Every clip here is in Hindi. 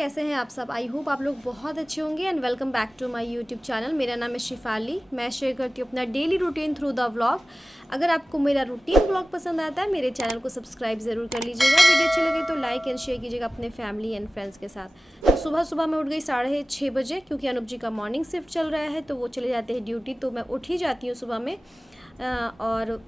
कैसे हैं आप सब। आई होप आप लोग बहुत अच्छे होंगे and welcome back to my YouTube channel. मेरा नाम है शिफाली। मैं शेयर करती हूँ अपना daily routine through the vlog. अगर आपको मेरा रूटीन व्लॉग पसंद आता है मेरे चैनल को सब्सक्राइब ज़रूर कर लीजिएगा। वीडियो अच्छी लगे तो लाइक एंड शेयर कीजिएगा अपने फैमिली एंड फ्रेंड्स के साथ। तो सुबह सुबह मैं उठ गई 6:30 बजे, क्योंकि अनुप जी का मॉर्निंग शिफ्ट चल रहा है तो वो चले जाते हैं ड्यूटी। तो मैं उठ ही जाती हूँ सुबह में और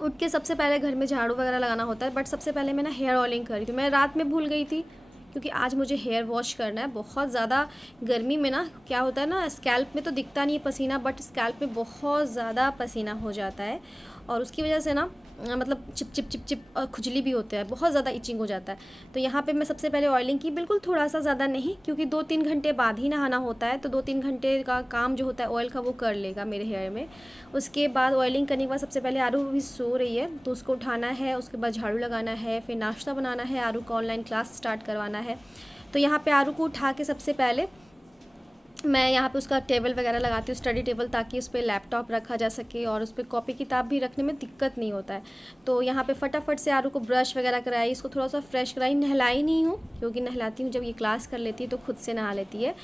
उठ के सबसे पहले घर में झाड़ू वगैरह लगाना होता है। बट सबसे पहले मैं ना हेयर ऑयलिंग करी थी। मैं रात में भूल गई थी, क्योंकि आज मुझे हेयर वॉश करना है। बहुत ज़्यादा गर्मी में ना क्या होता है ना, स्कैल्प में तो दिखता नहीं है पसीना, बट स्कैल्प में बहुत ज़्यादा पसीना हो जाता है और उसकी वजह से ना मतलब चिप चिप चिप चिप और खुजली भी होता है, बहुत ज़्यादा इचिंग हो जाता है। तो यहाँ पे मैं सबसे पहले ऑयलिंग की, बिल्कुल थोड़ा सा, ज़्यादा नहीं, क्योंकि 2-3 घंटे बाद ही नहाना होता है। तो 2-3 घंटे का काम जो होता है ऑयल का वो कर लेगा मेरे हेयर में। उसके बाद ऑयलिंग करने के बाद सबसे पहले आरू भी सो रही है तो उसको उठाना है, उसके बाद झाड़ू लगाना है, फिर नाश्ता बनाना है, आरू का ऑनलाइन क्लास स्टार्ट करवाना है। तो यहाँ पे आरू को उठा के सबसे पहले मैं यहाँ पे उसका टेबल वगैरह लगाती हूँ, स्टडी टेबल, ताकि उस पर लैपटॉप रखा जा सके और उस पर कॉपी किताब भी रखने में दिक्कत नहीं होता है। तो यहाँ पे फटाफट से आरू को ब्रश वगैरह कराई, इसको थोड़ा सा फ्रेश कराई। नहलाई नहीं हूँ, क्योंकि नहलाती हूँ जब ये क्लास कर लेती है तो खुद से नहा लेती है।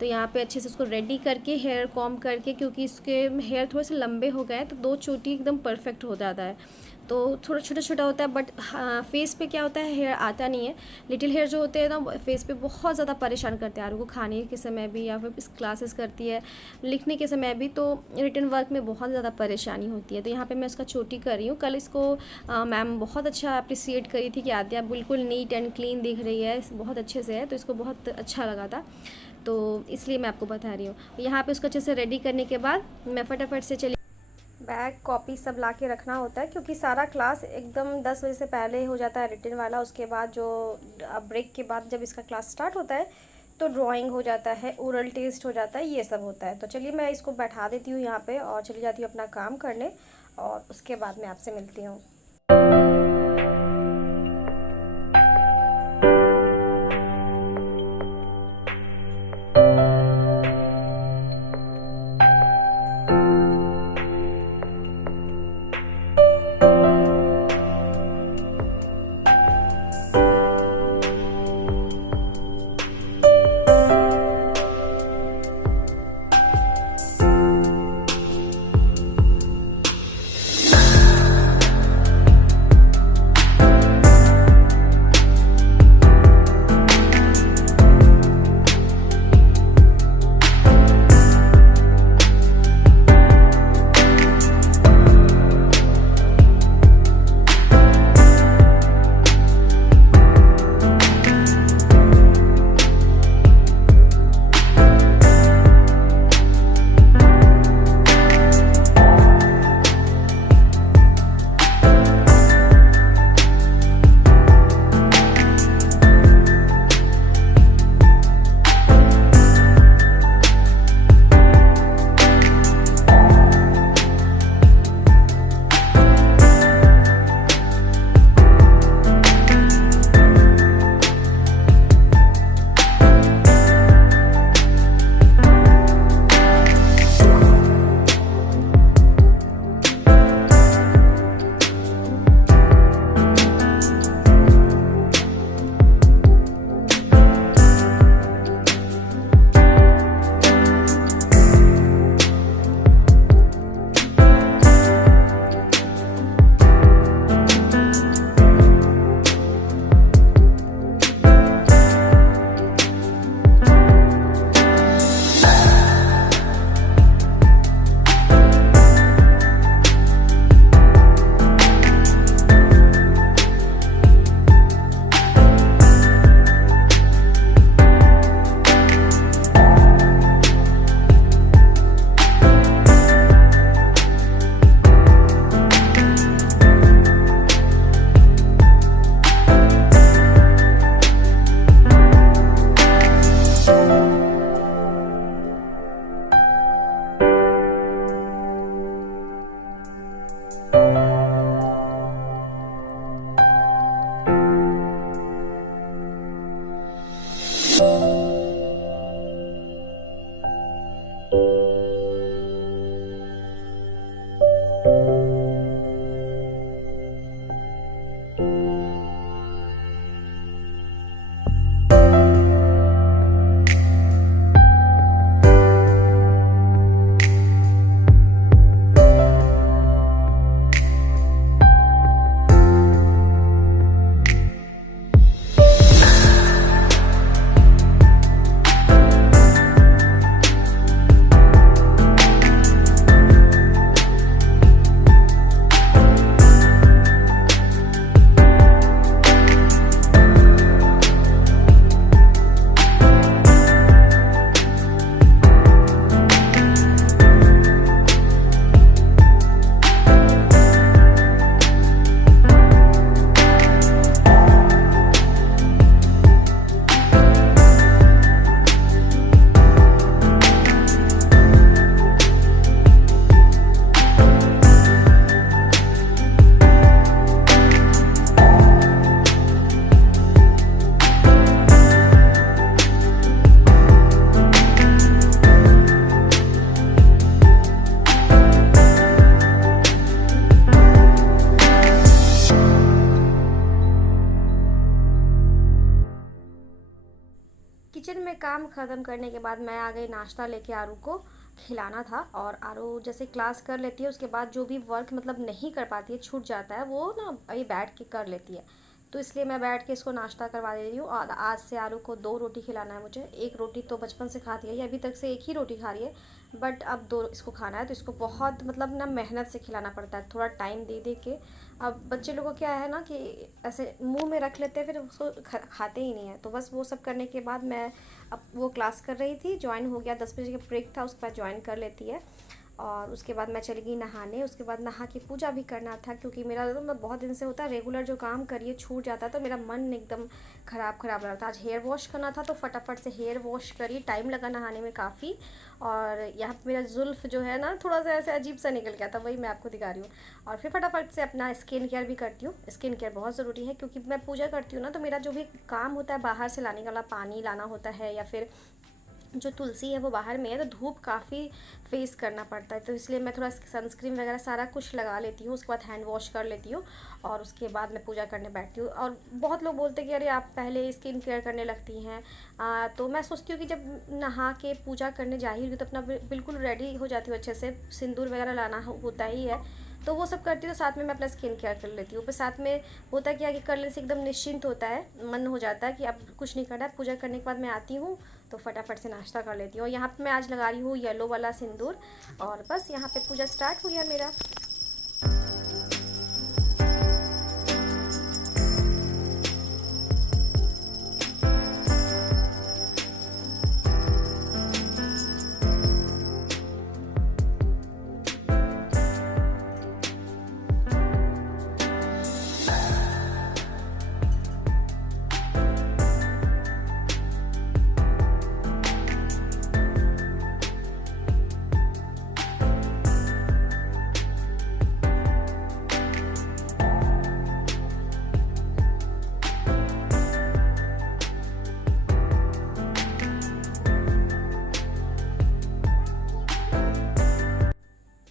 तो यहाँ पे अच्छे से उसको रेडी करके हेयर कॉम करके, क्योंकि इसके हेयर थोड़े से लंबे हो गए तो 2 चोटी एकदम परफेक्ट हो जाता है। तो थोड़ा छोटा छोटा होता है, बट फेस पे क्या होता है, हेयर आता नहीं है। लिटिल हेयर जो होते हैं ना फेस पे बहुत ज़्यादा परेशान करते हैं आरू को, खाने के समय भी या फिर क्लासेस करती है, लिखने के समय भी, तो रिटन वर्क में बहुत ज़्यादा परेशानी होती है। तो यहाँ पे मैं उसका चोटी कर रही हूँ। कल इसको मैम बहुत अच्छा अप्रिसिएट करी थी कि आद्या बिल्कुल नीट एंड क्लीन दिख रही है, बहुत अच्छे से है, तो इसको बहुत अच्छा लगा था। तो इसलिए मैं आपको बता रही हूँ। यहाँ पर उसको अच्छे से रेडी करने के बाद मैं फटाफट से चली, बैग कॉपी सब ला के रखना होता है, क्योंकि सारा क्लास एकदम 10 बजे से पहले हो जाता है रिटन वाला। उसके बाद जो ब्रेक के बाद जब इसका क्लास स्टार्ट होता है तो ड्राइंग हो जाता है, ओरल टेस्ट हो जाता है, ये सब होता है। तो चलिए मैं इसको बैठा देती हूँ यहाँ पे और चली जाती हूँ अपना काम करने, और उसके बाद मैं आपसे मिलती हूँ। ख़त्म करने के बाद मैं आ गई नाश्ता लेके आरू को खिलाना था। और आरू जैसे क्लास कर लेती है उसके बाद जो भी वर्क मतलब नहीं कर पाती है, छूट जाता है, वो ना अभी बैठ के कर लेती है। तो इसलिए मैं बैठ के इसको नाश्ता करवा दे रही हूँ। और आज से आरू को 2 रोटी खिलाना है मुझे। 1 रोटी तो बचपन से खाती है, ये अभी तक से 1 ही रोटी खा रही है, बट अब 2 इसको खाना है। तो इसको बहुत मतलब ना मेहनत से खिलाना पड़ता है, थोड़ा टाइम दे दे के। अब बच्चे लोगों को क्या है ना कि ऐसे मुंह में रख लेते हैं, फिर उसको खाते ही नहीं है। तो बस वो सब करने के बाद मैं अब वो क्लास कर रही थी, ज्वाइन हो गया, 10 बजे का ब्रेक था, उसके बाद ज्वाइन कर लेती है। और उसके बाद मैं चली गई नहाने। उसके बाद नहा के पूजा भी करना था, क्योंकि मेरा तो मैं बहुत दिन से होता है रेगुलर जो काम करिए छूट जाता है, तो मेरा मन एकदम ख़राब लग रहा था। आज हेयर वॉश करना था, तो फटाफट से हेयर वॉश करी, टाइम लगा नहाने में काफ़ी। और यहाँ पर मेरा जुल्फ़ जो है ना थोड़ा सा ऐसे अजीब सा निकल गया था, वही मैं आपको दिखा रही हूँ। और फिर फटाफट से अपना स्किन केयर भी करती हूँ। स्किन केयर बहुत ज़रूरी है, क्योंकि मैं पूजा करती हूँ ना, तो मेरा जो भी काम होता है बाहर से लाने वाला पानी लाना होता है, या फिर जो तुलसी है वो बाहर में है, तो धूप काफ़ी फेस करना पड़ता है। तो इसलिए मैं थोड़ा सनस्क्रीन वगैरह सारा कुछ लगा लेती हूँ, उसके बाद हैंड वॉश कर लेती हूँ, और उसके बाद मैं पूजा करने बैठती हूँ। और बहुत लोग बोलते हैं कि अरे आप पहले स्किन केयर करने लगती हैं। तो मैं सोचती हूँ कि जब नहा के पूजा करने जा ही रही हूँ तो अपना बिल्कुल रेडी हो जाती हूँ अच्छे से, सिंदूर वगैरह लाना होता ही है, तो वो सब करती हूँ। तो साथ में मैं अपना स्किन केयर कर लेती हूँ। फिर साथ में होता है कि आगे कर लेने से एकदम निश्चिंत होता है, मन हो जाता है कि अब कुछ नहीं करना है। पूजा करने के बाद मैं आती हूँ तो फटाफट से नाश्ता कर लेती हूँ। और यहाँ पे मैं आज लगा रही हूँ येलो वाला सिंदूर, और बस यहाँ पे पूजा स्टार्ट हो गया मेरा।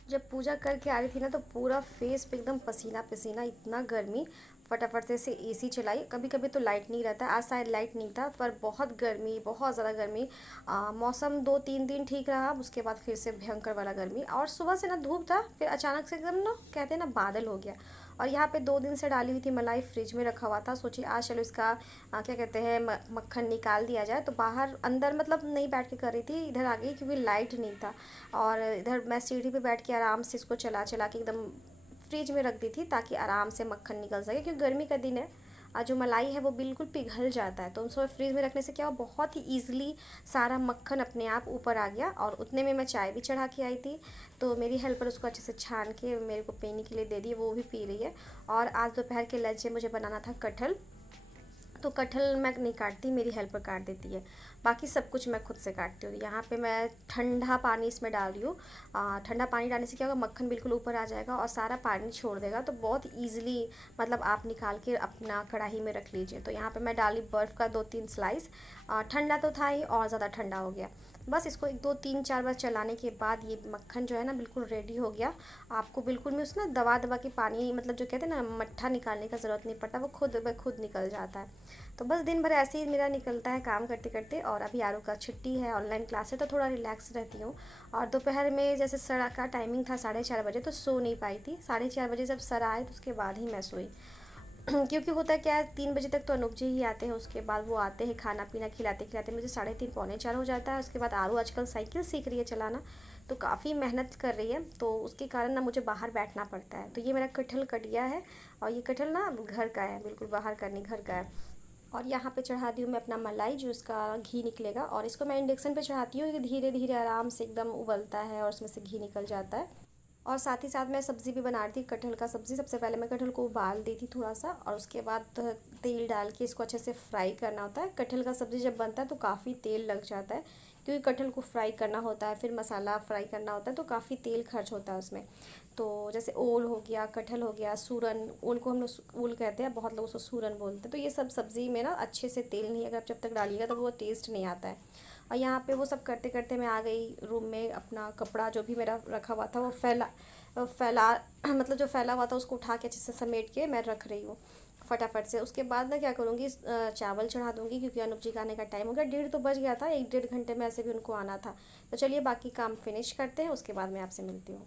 जब पूजा करके आ रही थी ना, तो पूरा फेस पे एकदम पसीना पसीना, इतना गर्मी। फटाफट से एसी चलाई। कभी कभी तो लाइट नहीं रहता, आज शायद लाइट नहीं था, पर बहुत गर्मी, बहुत ज़्यादा गर्मी। मौसम 2-3 दिन ठीक रहा, उसके बाद फिर से भयंकर वाला गर्मी। और सुबह से ना धूप था, फिर अचानक से एकदम ना कहते हैं ना बादल हो गया। और यहाँ पे 2 दिन से डाली हुई थी मलाई, फ्रिज में रखा हुआ था। सोचिए आज चलो इसका क्या कहते हैं मक्खन निकाल दिया जाए। तो बाहर अंदर मतलब नहीं बैठ के कर रही थी, इधर आ गई क्योंकि लाइट नहीं था। और इधर मैं सीढ़ी पे बैठ के आराम से इसको चला चला के एकदम फ्रिज में रख दी थी, ताकि आराम से मक्खन निकल सके, क्योंकि गर्मी का दिन है और जो मलाई है वो बिल्कुल पिघल जाता है। तो उसको फ्रिज में रखने से क्या हुआ, बहुत ही ईजिली सारा मक्खन अपने आप ऊपर आ गया। और उतने में मैं चाय भी चढ़ा के आई थी, तो मेरी हेल्पर उसको अच्छे से छान के मेरे को पीने के लिए दे दी, वो भी पी रही है। और आज दोपहर के लंच में मुझे बनाना था कटहल, तो कटहल मैं नहीं काटती, मेरी हेल्पर काट देती है, बाकी सब कुछ मैं खुद से काटती हूँ। यहाँ पे मैं ठंडा पानी इसमें डाल रही हूँ। ठंडा पानी डालने से क्या होगा, मक्खन बिल्कुल ऊपर आ जाएगा और सारा पानी छोड़ देगा, तो बहुत ईजिली मतलब आप निकाल के अपना कढ़ाई में रख लीजिए। तो यहाँ पे मैं डाली बर्फ़ का 2-3 स्लाइस। ठंडा तो था ही, और ज़्यादा ठंडा हो गया। बस इसको 1-2-3-4 बार चलाने के बाद ये मक्खन जो है ना बिल्कुल रेडी हो गया। आपको बिल्कुल में उसमें दबा दबा के पानी, मतलब जो कहते हैं ना मट्ठा निकालने का ज़रूरत नहीं पड़ता, वो खुद ब खुद निकल जाता है। तो बस दिन भर ऐसे ही मेरा निकलता है काम करते करते। और अभी आरू का छुट्टी है, ऑनलाइन क्लास है, तो थोड़ा रिलैक्स रहती हूँ। और दोपहर में जैसे सर का टाइमिंग था 4:30 बजे, तो सो नहीं पाई थी। 4:30 बजे जब सर आए तो उसके बाद ही मैं सोई। क्योंकि होता क्या है, 3 बजे तक तो अनुप जी ही आते हैं, उसके बाद वो आते हैं खाना पीना खिलाते खिलाते मुझे 3:30 पौने 4 हो जाता है। उसके बाद आरू आजकल साइकिल सीख रही है चलाना, तो काफ़ी मेहनत कर रही है, तो उसके कारण ना मुझे बाहर बैठना पड़ता है। तो ये मेरा कटहल कट गया है, और ये कटहल ना घर का है, बिल्कुल बाहर का नहीं, घर का है। और यहाँ पे चढ़ा दी हूँ मैं अपना मलाई, जो इसका घी निकलेगा। और इसको मैं इंडक्शन पे चढ़ाती हूँ कि धीरे धीरे आराम से एकदम उबलता है और उसमें से घी निकल जाता है। और साथ ही साथ मैं सब्ज़ी भी बना रही थी, कटहल का सब्ज़ी। सबसे पहले मैं कटहल को उबाल दी थी थोड़ा सा, और उसके बाद तेल डाल के इसको अच्छे से फ्राई करना होता है। कटहल का सब्ज़ी जब बनता है तो काफ़ी तेल लग जाता है, क्योंकि कटहल को फ्राई करना होता है, फिर मसाला फ्राई करना होता है, तो काफ़ी तेल खर्च होता है उसमें। तो जैसे ओल हो गया, कटहल हो गया, सूरन, ओल को हम लोग ओल कहते हैं, बहुत लोग उसको सूरन बोलते हैं। तो ये सब सब्ज़ी में ना अच्छे से तेल नहीं, अगर जब तक डालिएगा तो वो टेस्ट नहीं आता है। और यहाँ पे वो सब करते करते मैं आ गई रूम में। अपना कपड़ा जो भी मेरा रखा हुआ था वो फैला मतलब जो फैला हुआ था उसको उठा के अच्छे से समेट के मैं रख रही हूँ। फटाफट से। उसके बाद ना क्या करूँगी, चावल चढ़ा दूँगी क्योंकि अनुप जी का आने का टाइम हो गया, 1:30 तो बज गया था, 1 डेढ़ घंटे में ऐसे भी उनको आना था। तो चलिए बाकी काम फिनिश करते हैं, उसके बाद मैं आपसे मिलती हूँ।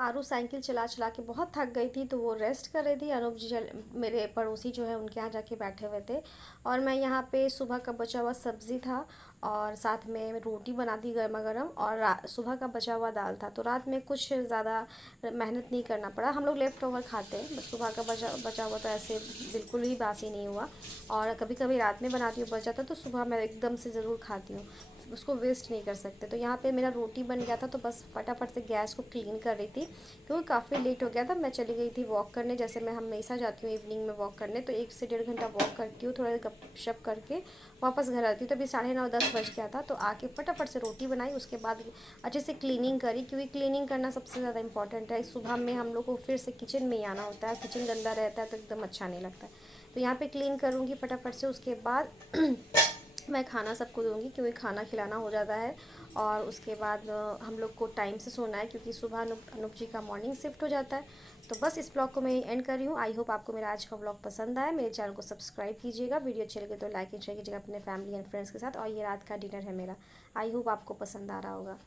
आरू साइकिल चला चला के बहुत थक गई थी, तो वो रेस्ट कर रही थी। अनुप जी मेरे पड़ोसी जो है उनके यहाँ जाके बैठे हुए थे, और मैं यहाँ पे सुबह का बचा हुआ सब्ज़ी था और साथ में रोटी बना दी गर्मा गर्म, और सुबह का बचा हुआ दाल था। तो रात में कुछ ज़्यादा मेहनत नहीं करना पड़ा, हम लोग लेफ़्ट ओवर खाते हैं, बस सुबह का बचा हुआ तो ऐसे बिल्कुल ही बासी नहीं हुआ। और कभी कभी रात में बनाती हूँ बच जाता तो सुबह मैं एकदम से ज़रूर खाती हूँ, उसको वेस्ट नहीं कर सकते। तो यहाँ पे मेरा रोटी बन गया था, तो बस फटाफट से गैस को क्लीन कर रही थी क्योंकि काफ़ी लेट हो गया था। मैं चली गई थी वॉक करने, जैसे मैं हमेशा जाती हूँ इवनिंग में वॉक करने, तो 1 से 1.5 घंटा वॉक करती हूँ, थोड़ा गपशप करके वापस घर आती हूँ। तो अभी 9:30-10 बज गया था, तो आके फटाफट से रोटी बनाई, उसके बाद अच्छे से क्लीनिंग करी क्योंकि क्लीनिंग करना सबसे ज़्यादा इंपॉर्टेंट है। सुबह में हम लोग को फिर से किचन में ही आना होता है, किचन गंदा रहता है तो एकदम अच्छा नहीं लगता है। तो यहाँ पे क्लीन करूँगी फटाफट से, उसके बाद मैं खाना सबको दूँगी क्योंकि खाना खिलाना हो जाता है। और उसके बाद हम लोग को टाइम से सोना है क्योंकि सुबह अनूप जी का मॉर्निंग शिफ्ट हो जाता है। तो बस इस ब्लॉग को मैं एंड कर रही हूँ। आई होप आपको मेरा आज का ब्लॉग पसंद आया। मेरे चैनल को सब्सक्राइब कीजिएगा, वीडियो अच्छे लगे तो लाइक एंड शेयर कीजिएगा अपने फैमिली एंड फ्रेंड्स के साथ। और ये रात का डिनर है मेरा। आई होप आपको पसंद आ रहा होगा।